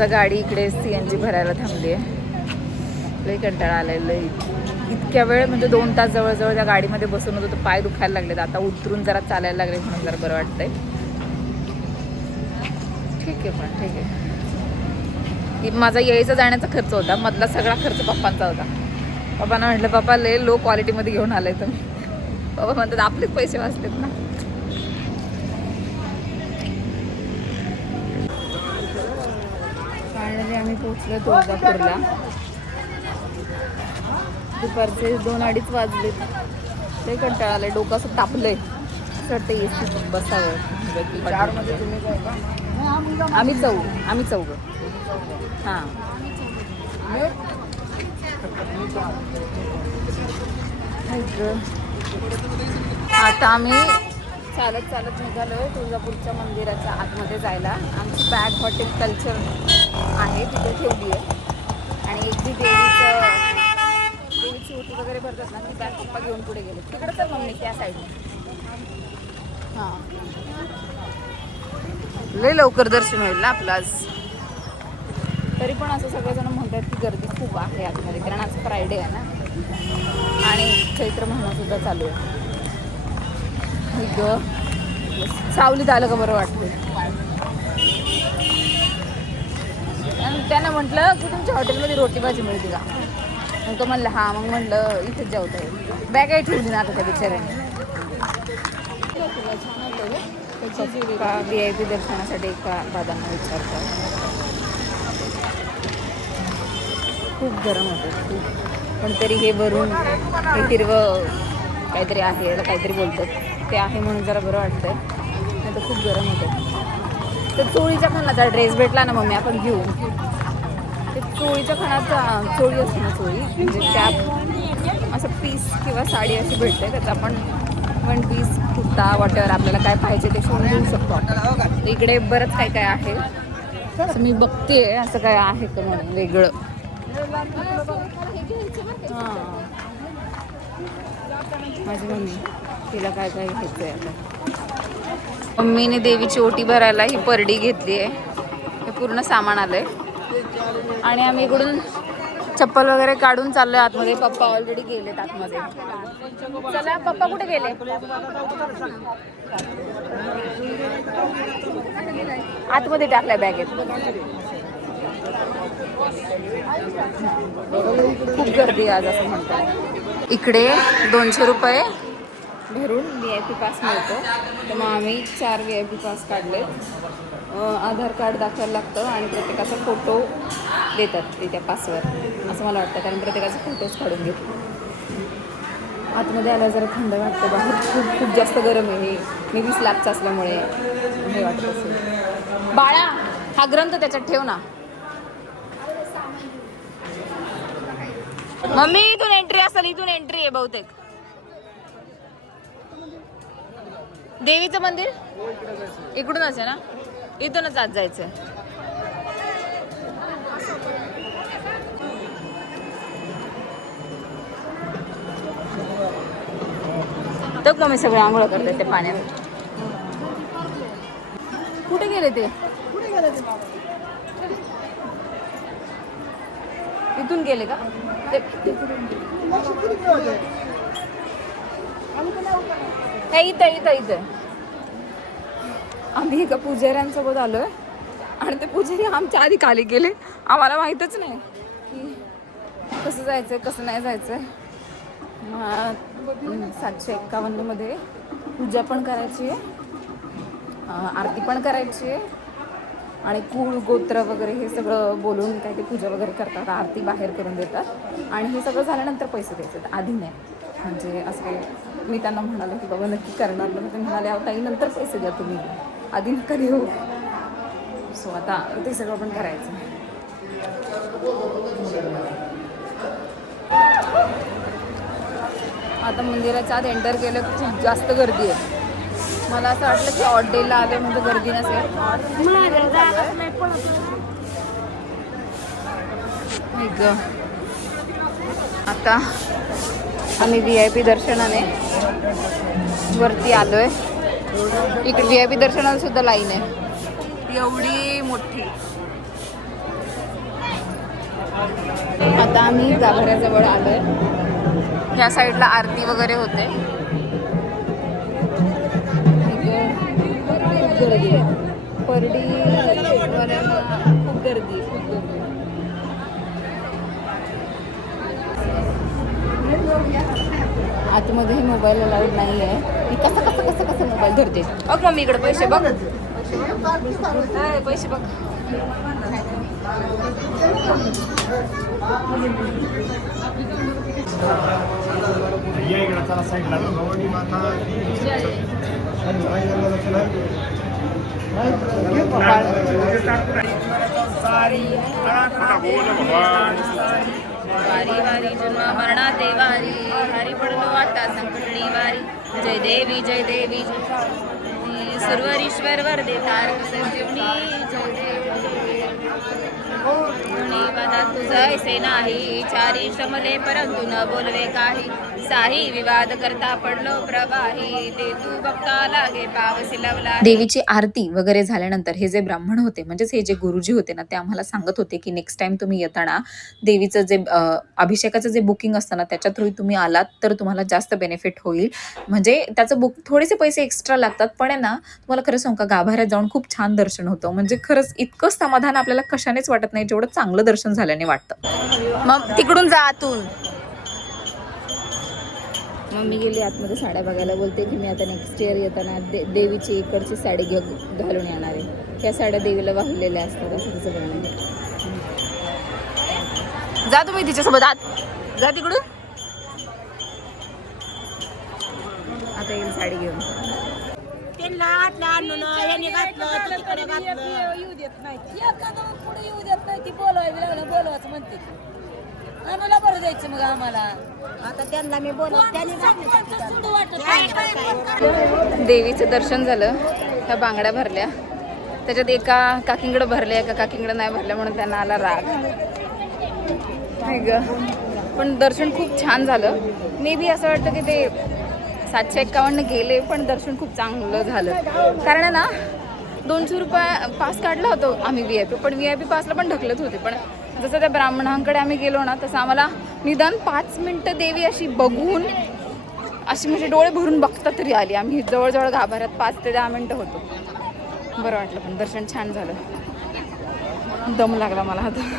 आता गाडी इकडे CNG भरायला थांबली आहे. लई कंटाळा आलेलं इतक्या वेळ म्हणजे 2 तास जवळजवळ त्या गाडीमध्ये बसून होतो तर पाय दुखायला लागलेत. आता उतरून जरा चालायला लागले म्हणून जरा बरं वाटतंय. ठीक आहे पण ठीक आहे. माझा यायचा जाण्याचा खर्च होता, मधला सगळा खर्च पप्पांचा होता. पप्पांना म्हटलं पप्पा लय लो क्वालिटीमध्ये घेऊन आलाय तुम्ही. पप्पा म्हणतात आपलेच पैसे वाचलेत ना. फायनली आम्ही पोहोचलो तुळजापूरला. दुपारचे 2-2:30 वाजले. ते कंटाळा आलाय, डोकं असं तापलंय. असं वाटतं AC बसावं. आम्ही चौघं हां. आता आम्ही चालत निघालोय तुळजापूरच्या मंदिराच्या आतमध्ये जायला. आमची बॅग हॉटेल कल्चर आहे तिथे ठेवली आहे. आणि एक बी देवीची ओटी वगैरे भरतात ना, ती बॅग पप्पा घेऊन पुढे गेले. तिकडे तर मम्मी त्या साईडने. हां, लय लवकर दर्शन होईल ना आपलं आज. तरी पण असं सगळेजण म्हणतात की गर्दी खूप आहे आतमध्ये, कारण आज फ्रायडे आहे ना आणि चैत्र महिना सुद्धा चालू आहे. सावलीत आलं का बरं वाटतं. आणि त्यानं म्हटलं की तुमच्या हॉटेलमध्ये रोटी भाजी मिळते का. मग तो म्हणलं हां. मग म्हटलं इथेच जेवता येईल. बॅगही ठेवली ना आता त्या बिचाऱ्याने. VIP दर्शनासाठी एका दादांना विचारतात. खूप गरम होतं खूप, पण तरी हे वरून हे हिरवं काहीतरी आहे, याला काहीतरी बोलतात ते आहे म्हणून जरा बरं वाटतंय. नाही तर खूप गरम होतं. तर चोळीच्या खणाचा ड्रेस भेटला ना मम्मी आपण घेऊ. ते चोळीच्या खणाचा चोळी असते ना, चोळी म्हणजे त्यात असं पीस किंवा साडी अशी भेटते. त्याचा आपण 1 पीस कुर्ता वॉटेवर आपल्याला काय पाहिजे ते शिवून घेऊ शकतो. इकडे बरंच काय काय आहे. असं मी बघते असं काय आहे का म्हणून वेगळं. हां, माझी मम्मी तिला काय काय घ्यायचं आहे आता. मम्मीने देवीची ओटी भरायला ही परडी घेतली आहे. हे पूर्ण सामान आलंय आणि आम्ही इकडून चप्पल वगैरे काढून चाललोय आतमध्ये. पप्पा ऑलरेडी गेलेत आतमध्ये. चला, पप्पा कुठे गेले. आतमध्ये टाकलाय बॅगेत. खूप गर्दी आज असं म्हणतात. इकडे 200 रुपये भरून VIP पास मिळतो. तर मग आम्ही 4 VIP पास काढले. आधार कार्ड दाखवायला लागतं आणि प्रत्येकाचा फोटो देतात ते त्या पासवर असं मला वाटतं, कारण प्रत्येकाचे फोटोज काढून घेतो. आतमध्ये आला जरा थंड वाटतं. बाहेर खूप जास्त गरम आहे. मी 20 लाखचं असल्यामुळे हे वाटत असेल. बाळा, हा ग्रंथ त्याच्यात ठेव ना. मम्मी इथून एंट्री असेल, इथून एंट्री आहे बहुतेक. देवीचं मंदिर इकडूनच आहे ना, इथूनच आत जायचंय. तर मम्मी सगळे आंघोळ करते ते पाण्यात. कुठे गेले ते. इथून गेले का हे. इथं आम्ही एका पुजाऱ्यांसोबत आलोय आणि ते पुजारी आमच्या आधी खाली गेले. आम्हाला माहीतच नाही की कसं जायचंय कसं नाही जायचंय. 751 मध्ये पूजा पण करायची आहे, आरती पण करायची आहे आणि कुळ गोत्र वगैरे हे सगळं बोलून काय ते पूजा वगैरे करतात. आरती बाहेर करून देतात आणि हे सगळं झाल्यानंतर पैसे द्यायचे, आधी नाही. म्हणजे असं काही मी त्यांना म्हणाले की बाबा नक्की करणार नाही. ते म्हणाले अहो ताई नंतर पैसे द्या तुम्ही, आधी नका देऊ. सो आता ते सगळं पण करायचं. आता मंदिराच्या आत एंटर केलं की खूप जास्त गर्दी आहे. मला असं वाटलं की ऑड डेला आले म्हणजे गर्दी नसेल. आता आम्ही VIP दर्शनाने वरती आलोय. इकडे VIP दर्शनाला सुद्धा लाईन आहे एवढी मोठी. आता आम्ही गाभाऱ्याजवळ आलोय. ह्या साईडला आरती वगैरे होते. खूप गर्दी आहे. परडीवाल्यांना खूप गर्दी. आतमध्ये मोबाईल अलाउड नाही आहे. मी कसं मोबाईल धरते. बघ मम्मी इकडे पैसे बघ. पैसे बघ. वारी वारी जन्म मरणा देवारी हरी पडलो आता संकटणी वारी. जय देवी जय देवी सर्वरीश्वर वरदे तारक संजीवनी. जय देवी वादा तुझ ऐसे नाही चारी श्रमले परंतु न बोलवे काही. साही विवाद करता पडलो प्रवाही ते तू बघता लागे पावसी लावला. देवीची आरती वगैरे झाल्यानंतर हे जे ब्राह्मण होते म्हणजेच हे जे गुरुजी होते ना ते आम्हाला सांगत होते की नेक्स्ट टाइम तुम्ही येताना देवीचं जे अभिषेकाचं जे बुकिंग असतं ना त्याच्या थ्रू तुम्ही आलात तर तुम्हाला जास्त बेनिफिट होईल. म्हणजे त्याचं थोडेसे पैसे एक्स्ट्रा लागतात पण आहे ना तुम्हाला खरं सांगू का गाभाऱ्यात जाऊन खूप छान दर्शन होतं. म्हणजे खरंच इतकं समाधान आपल्याला कशानेच वाटत नाही जेवढं चांगलं दर्शन झाल्याने वाटतं. मग तिकडून जा आतून. मम्मी गेली आतमध्ये साड्या बघायला. बोलते की मी आता नेक्स्ट इयर येताना देवीची इकडची साडी घालून येणार आहे. त्या साड्या देवीला वाहिलेल्या असतात असं तिचं म्हणणं आहे. जा तुम्ही तिच्यासोबत आत जा तिकडून. आता येईल साडी घेऊन. येऊ देत नाही पुढे येऊ देत नाही ती बोलवायचं म्हणते. आम्हाला बरं द्यायचं मग आम्हाला. आता त्यांना मी देवीचं दर्शन झालं. ह्या बांगड्या भरल्या. त्याच्यात एका काकींकडे भरल्या एका काकींकडे नाही भरल्या म्हणून त्यांना आला राग. पण दर्शन खूप छान झालं. मे बी असं वाटतं की ते 751 गेले पण दर्शन खूप चांगलं झालं. कारण ना 200 रुपये पास काढला होतो आम्ही VIP. पण VIP पासला पण ढकलत होते. पण जसं त्या ब्राह्मणांकडे आम्ही गेलो ना तसं आम्हाला निदान 5 मिनटं देवी अशी बघून अशी म्हणजे डोळे भरून बघता तरी आली. आम्ही जवळजवळ गाभाऱ्यात 5 ते 10 मिनटं होतो. बरं वाटलं पण दर्शन छान झालं. दम लागला मला आता.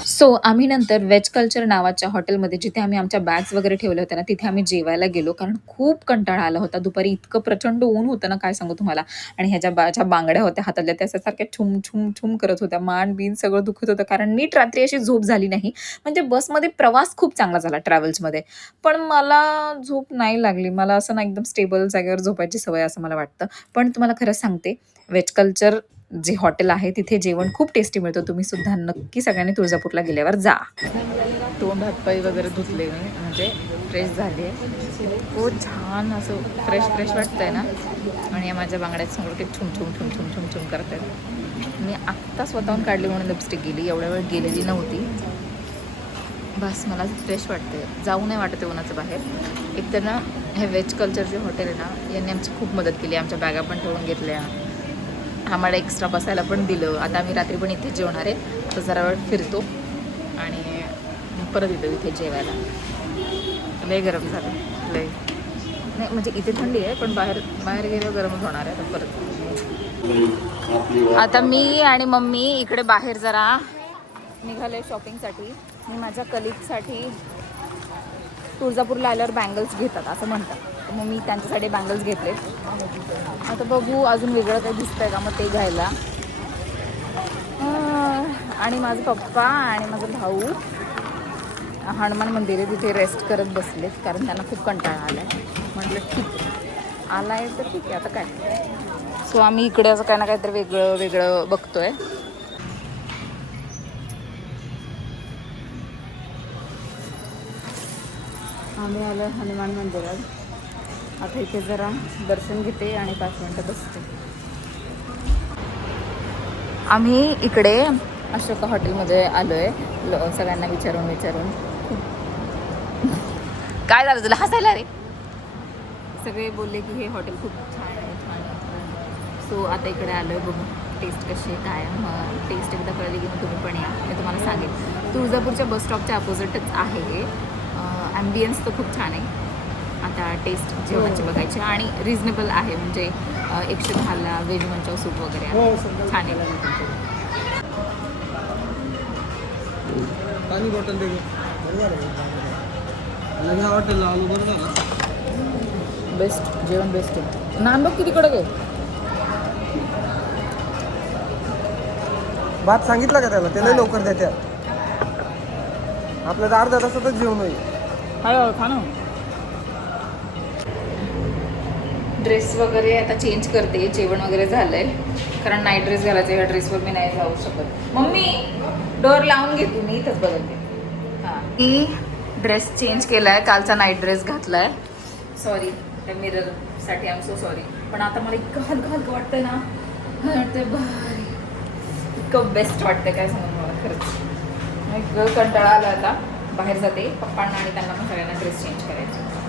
सो आम्ही नंतर वेज कल्चर नावाच्या हॉटेलमध्ये जिथे आम्ही आमच्या बॅग्स वगैरे ठेवल्या होत्या ना तिथे आम्ही जेवायला गेलो. कारण खूप कंटाळा आला होता. दुपारी इतकं प्रचंड ऊन होतं ना काय सांगू तुम्हाला. आणि ह्या ज्या बांगड्या होत्या हातातल्या त्या सारख्या छुम छुम छुम करत होत्या. मान बीन सगळं दुखत होतं. कारण नीट रात्री अशी झोप झाली नाही. म्हणजे बसमध्ये प्रवास खूप चांगला झाला ट्रॅव्हल्समध्ये. पण मला झोप नाही लागली. मला असं ना एकदम स्टेबल जागेवर झोपायची सवय असं मला वाटतं. पण तुम्हाला खरंच सांगते वेज कल्चर जे हॉटेल आहे तिथे जेवण खूप टेस्टी मिळतं. तुम्ही सुद्धा नक्की सगळ्यांनी तुळजापूरला गेल्यावर जा. तोंड हातपाई वगैरे धुतले मी म्हणजे फ्रेश झाले. खूप छान असं फ्रेश वाटतंय ना. आणि या माझ्या बांगड्यात समोर ते छुम छुम छुम छुम छुम छुम करत आहेत. मी आत्ता स्वतःहून काढली म्हणून लिपस्टिक गेली. एवढ्या वेळ गेलेली नव्हती. बस मला फ्रेश वाटते. जाऊ नाही वाटते उन्हाचं बाहेर. एक तर ना हे वेज कल्चर जे हॉटेल आहे ना यांनी आमची खूप मदत केली. आमच्या बॅगा पण ठेवून घेतल्या. आम्हाला एक्स्ट्रा बसायला पण दिलं. आता आम्ही रात्री पण इथे जेवणार आहे. तर जरा वेळ फिरतो आणि परत येतो इथे जेवायला. लय गरम झालं लय. नाही म्हणजे इथे थंडी आहे पण बाहेर गेल्यावर गरमच होणार आहे. तर परत आता मी आणि मम्मी इकडे बाहेर जरा निघाले शॉपिंगसाठी. मी माझ्या कलिगसाठी तुळजापूरला आल्यावर बँगल्स घेतात असं म्हणतात. तर मग मी त्यांच्यासाठी बँगल्स घेतले. आता बघू अजून वेगळं काही दिसतंय का मग ते घ्यायला. आणि माझे पप्पा आणि माझा भाऊ हनुमान मंदिर आहे तिथे रेस्ट करत बसलेत. कारण त्यांना खूप कंटाळा आला आहे. म्हटलं ठीक आहे आला आहे तर ठीक आहे आता काय. सो आम्ही इकडे असं काही ना काहीतरी वेगळं बघतोय. आम्ही आलो हनुमान मंदिरात. आता इथे जरा दर्शन घेते आणि 5 मिनटं बसते. आम्ही इकडे अशोका हॉटेलमध्ये आलो आहे. सगळ्यांना विचारून काय झालं तुला हसायला रे. सगळे बोलले की हे हॉटेल खूप छान आहे. सो आता इकडे आलो आहे बघू टेस्ट कशी आहे काय मग टेस्ट एकदा कळली की मग तुम्ही पण या मी तुम्हाला सांगेन. तुळजापूरच्या बस स्टॉपच्या अपोजिटच आहे हे. ॲम्बियन्स तर खूप छान आहे. आता टेस्ट जेवणाची बघायची आणि रिजनेबल आहे म्हणजे 110ला व्हेज मंचाव सूप वगैरे आहे. छान आहे. पाणी बॉटल दे ह्या हॉटेलला आलो बरोबर ना. बेस्ट जेवण बेस्ट आहे. नान बघ किती कडक आहे. भात सांगितलं का त्याला ते लय लवकर देत्या. आपल्याला अर्ध्या तासातच जेवण होईल. हळूहळू खा ना. ड्रेस वगैरे आता चेंज करते. जेवण वगैरे झालंय कारण नाईट ड्रेस घालायचा. या ड्रेसवर मी नाही जाऊ शकत. मम्मी डोअर लावून घे तुम्ही इथंच बघते. हां मी ड्रेस चेंज केलाय. कालचा नाईट ड्रेस घातलाय. सॉरी त्या मिररसाठी आय एम सो सॉरी. पण आता मला इतकं हलकं हलकं वाटतंय ना. वाटतंय भारी इतकं बेस्ट वाटतंय काय सांगू मला खरंच. इतकं कंटाळा आला आता. बाहेर जाते पप्पांना आणि त्यांना पण सगळ्यांना ड्रेस चेंज करायचे.